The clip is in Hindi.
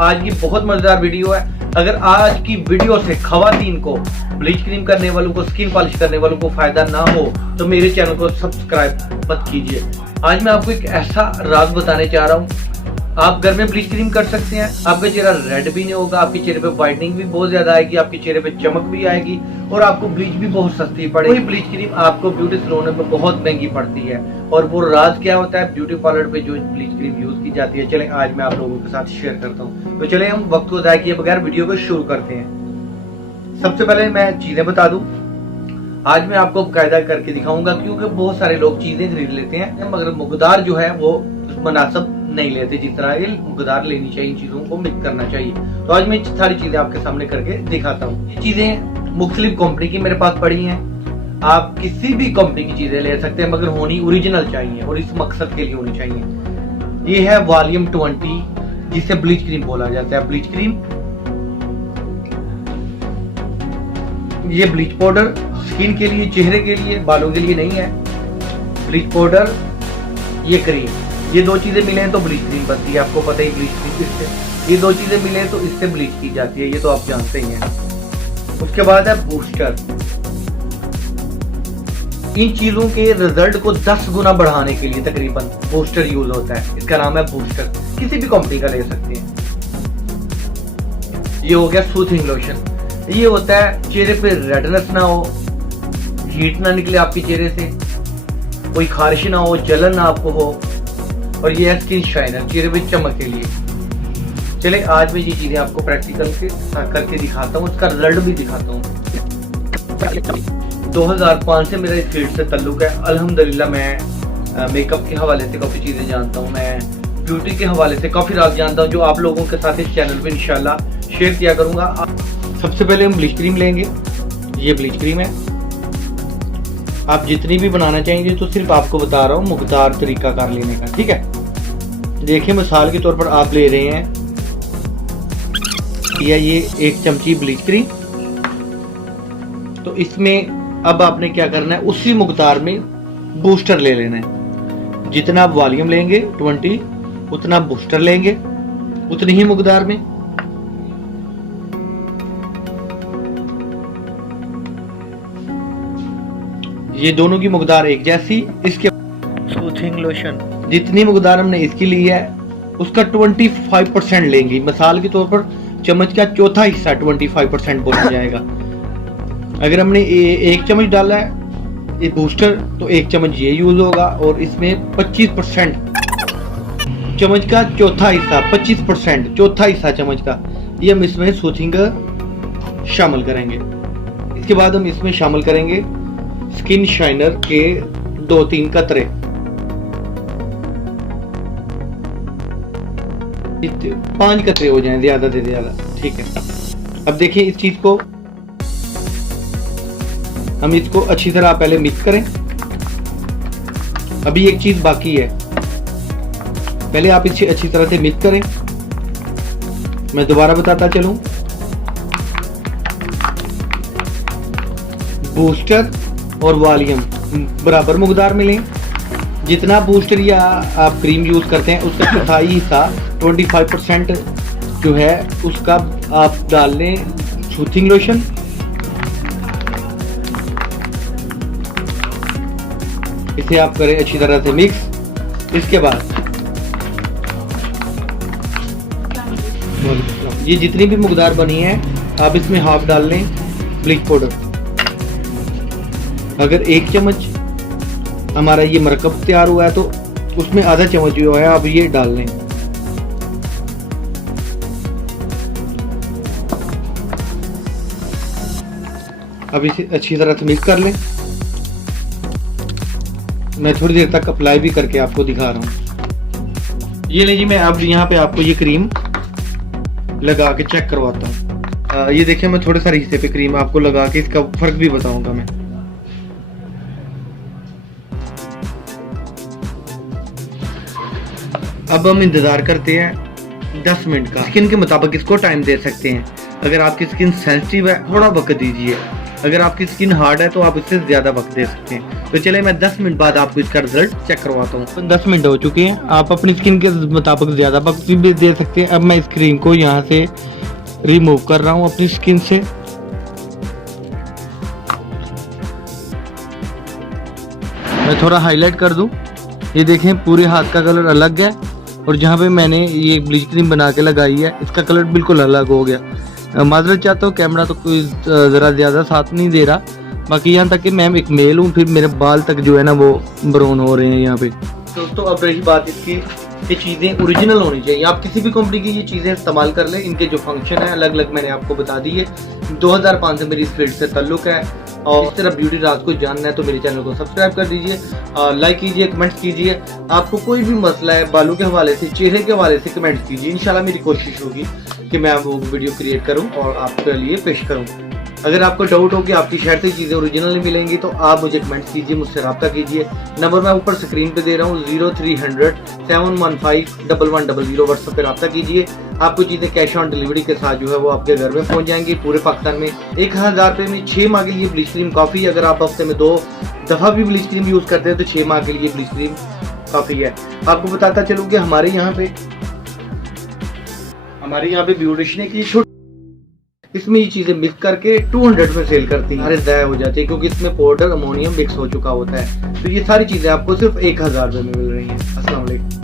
आज की बहुत मजेदार वीडियो है। अगर आज की वीडियो से खवातीन को, ब्लीच क्रीम करने वालों को, स्किन पॉलिश करने वालों को फायदा ना हो तो मेरे चैनल को सब्सक्राइब मत कीजिए। आज मैं आपको एक ऐसा राज बताने जा रहा हूँ, आप घर में ब्लीच क्रीम कर सकते हैं। आपका चेहरा रेड भी नहीं होगा, आपके चेहरे पे वाइटनिंग भी बहुत ज्यादा आएगी, आपके चेहरे पे चमक भी आएगी और आपको ब्लीच भी बहुत सस्ती पड़ेगी। वही ब्लीच क्रीम आपको ब्यूटी सैलून में बहुत महंगी पड़ती है। और वो राज क्या होता है ब्यूटी पार्लर पे जो ब्लीच क्रीम यूज की जाती है, चले आज मैं आप लोगों के साथ शेयर करता हूँ। तो चले हम वक्त को ज़ाया किए बगैर वीडियो को शुरू करते हैं। सबसे पहले मैं चीजें बता दूं, आज मैं आपको कायदा करके दिखाऊंगा, क्योंकि बहुत सारे लोग चीजें खरीद लेते हैं मगर मुकदार जो है वो मुनासिब नहीं लेते, जिस तरह ये मुकदार लेनी चाहिए, इन चीजों को मिक्स करना चाहिए। तो आज मैं सारी चीजें आपके सामने करके दिखाता हूँ। ये चीजें मुख्तलिफ कंपनी की मेरे पास पड़ी हैं, आप किसी भी कंपनी की चीजें ले सकते हैं मगर होनी ओरिजिनल चाहिए और इस मकसद के लिए होनी चाहिए। ये है वॉल्यूम 20, जिसे ब्लीच क्रीम बोला जाता है। ब्लीच क्रीम, ये ब्लीच पाउडर स्किन के लिए, चेहरे के लिए, बालों के लिए नहीं है। ब्लीच पाउडर, ये क्रीम, ये दो चीजें मिले तो ब्लीच क्रीम बनती है। आपको पता ही ब्लीच क्रीम इससे, ये दो चीजें मिले तो इससे ब्लीच की जाती है, ये तो आप जानते ही हैं। उसके बाद है बूस्टर। इन चीजों के रिजल्ट को 10 गुना बढ़ाने के लिए तकरीबन बूस्टर यूज होता है। इसका नाम है बूस्टर, किसी भी कंपनी का ले सकते हैं। ये हो गया सूथिंग लोशन। ये होता है चेहरे पे रेडनेस ना हो, हीट ना निकले आपके चेहरे से, कोई खारिश ना हो, जलन ना आपको हो। और ये है स्किन शाइनर, चेहरे पे चमक के लिए। चले आज मैं ये चीजें आपको प्रैक्टिकल के करके दिखाता हूँ, उसका रिजल्ट भी दिखाता हूँ। 2005 से मेरा इस फील्ड से ताल्लुक है। अल्हम्दुलिल्लाह मैं मेकअप के हवाले से काफी चीजें जानता हूँ, मैं ब्यूटी के हवाले से काफी राज जानता हूँ, जो आप लोगों के साथ इस चैनल पे इंशाल्लाह शेयर किया करूंगा। सबसे पहले हम ब्लीच क्रीम लेंगे। ये ब्लीच क्रीम है, आप जितनी भी बनाना चाहेंगे, तो सिर्फ आपको बता रहा हूँ मुख्तार तरीका कार लेने का, ठीक है। देखिए मिसाल के तौर पर आप ले रहे हैं ये 1 चमची ब्लीच क्रीम। तो इसमें अब आपने क्या करना है, उसी मुख्तार में बूस्टर ले लेना है। जितना आप वॉल्यूम लेंगे 20, उतना बूस्टर लेंगे, उतनी ही मुकदार में। ये दोनों की मुकदार एक जैसी। इसके सूथिंग लोशन, जितनी मुकदार हमने इसकी ली है उसका 25% लेंगे। मिसाल के तौर पर चम्मच का चौथा हिस्सा 25% बोला जाएगा। अगर हमने 1 चम्मच डाला है ये बूस्टर, तो 1 चम्मच ये यूज होगा और इसमें 25%, चम्मच का चौथा हिस्सा 25%, चौथा हिस्सा चम्मच का, ये हम इसमें सूथिंग शामिल करेंगे। इसके बाद हम इसमें शामिल करेंगे स्किन शाइनर के 2-3 कतरे। 5 कतरे हो जाएं ज्यादा से ज्यादा, ठीक है। अब देखिए इस चीज को हम इसको अच्छी तरह पहले मिक्स करें। अभी एक चीज बाकी है, पहले आप इसे अच्छी तरह से मिक्स करें। मैं दोबारा बताता चलूं, बूस्टर और वॉल्यूम बराबर मुकदार में लें। जितना बूस्टर या आप क्रीम यूज करते हैं उसका चौथाई हिस्सा 25% जो है उसका आप डाल लें सूथिंग लोशन। इसे आप करें अच्छी तरह से मिक्स। इसके बाद ये जितनी भी मुकदार बनी है आप इसमें हाफ डाल लें ब्लीच पाउडर। अगर 1 चम्मच हमारा ये मरकब तैयार हुआ है तो उसमें आधा चम्मच जो है आप ये डाल लें। अब इसे अच्छी तरह से मिक्स कर लें। मैं थोड़ी देर तक अप्लाई भी करके आपको दिखा रहा हूँ। ये लीजिए, मैं अब यहाँ पे आपको ये क्रीम लगा के चेक करवाता हूँ। ये देखिए, मैं थोड़े सारे हिस्से पे क्रीम आपको लगा के इसका फर्क भी बताऊंगा मैं। अब हम इंतजार करते हैं 10 मिनट का। स्किन के मुताबिक इसको टाइम दे सकते हैं। अगर आपकी स्किन सेंसिटिव है थोड़ा वक्त दीजिए, अगर आपकी स्किन हार्ड है तो आप इससे ज़्यादा वक्त दे सकते हैं। तो चले मैं 10 मिनट बाद आपको इसका रिजल्ट चेक करवाता हूँ। 10 मिनट हो चुके हैं, आप अपनी स्किन के मुताबिक ज़्यादा वक्त भी दे सकते हैं। अब मैं इस क्रीम को यहाँ से रिमूव कर रहा हूँ अपनी स्किन से। मैं थोड़ा हाईलाइट कर दूँ, ये देखें पूरे हाथ का कलर अलग है, और जहाँ पे मैंने ये ब्लीच क्रीम बना के लगाई है इसका कलर बिल्कुल अलग हो गया। माजरत चाहता हूँ, कैमरा तो कोई ज़रा ज़्यादा साथ नहीं दे रहा। बाकी यहाँ तक कि मैं एक मेल हूँ, फिर मेरे बाल तक जो है ना वो ब्राउन हो रहे हैं यहाँ पे। दोस्तों अब रही बात इसकी, ये चीज़ें ओरिजिनल होनी चाहिए। आप किसी भी कंपनी की ये चीज़ें इस्तेमाल कर लें, इनके जो फंक्शन है अलग अलग मैंने आपको बता दी है। 2005 से मेरी इस फील्ड से ताल्लुक़ है, और इस तरह ब्यूटी राज को जानना है तो मेरे चैनल को सब्सक्राइब कर दीजिए, लाइक कीजिए, कमेंट्स कीजिए। आपको कोई भी मसला है बालों के हवाले से, चेहरे के हवाले से कमेंट्स कीजिए। इंशाल्लाह मेरी कोशिश होगी कि मैं वो वीडियो क्रिएट करूं और आपके लिए पेश करूं। अगर आपको डाउट हो कि आपकी शहर से चीज़ें ओरिजिनल मिलेंगी तो आप मुझे कमेंट्स कीजिए, मुझसे रब्ता कीजिए। नंबर मैं ऊपर स्क्रीन पे दे रहा हूँ, 0300 715 1100 व्हाट्सएप पे रब्ता कीजिए। आपको चीज़ें कैश ऑन डिलीवरी के साथ जो है वो आपके घर में पहुँच जाएंगी पूरे पाकिस्तान में। 1000 रुपये में 6 माह के लिए ब्लीच क्रीम काफ़ी। अगर आप हफ्ते में 2 दफ़ा भी ब्लीच क्रीम यूज़ करते हैं तो 6 माह के लिए ब्लीच क्रीम काफ़ी है। आपको बताता चलूँ कि हमारे यहाँ पे ब्यूटिशियन की छोटी, इसमें ये चीजें मिक्स करके 200 में सेल करती हैं, सारे ज़ाया हो जाते हैं क्योंकि इसमें पाउडर अमोनियम मिक्स हो चुका होता है। तो ये सारी चीजें आपको सिर्फ 1000 रुपये में मिल रही हैं। अस्सलाम वालेकुम।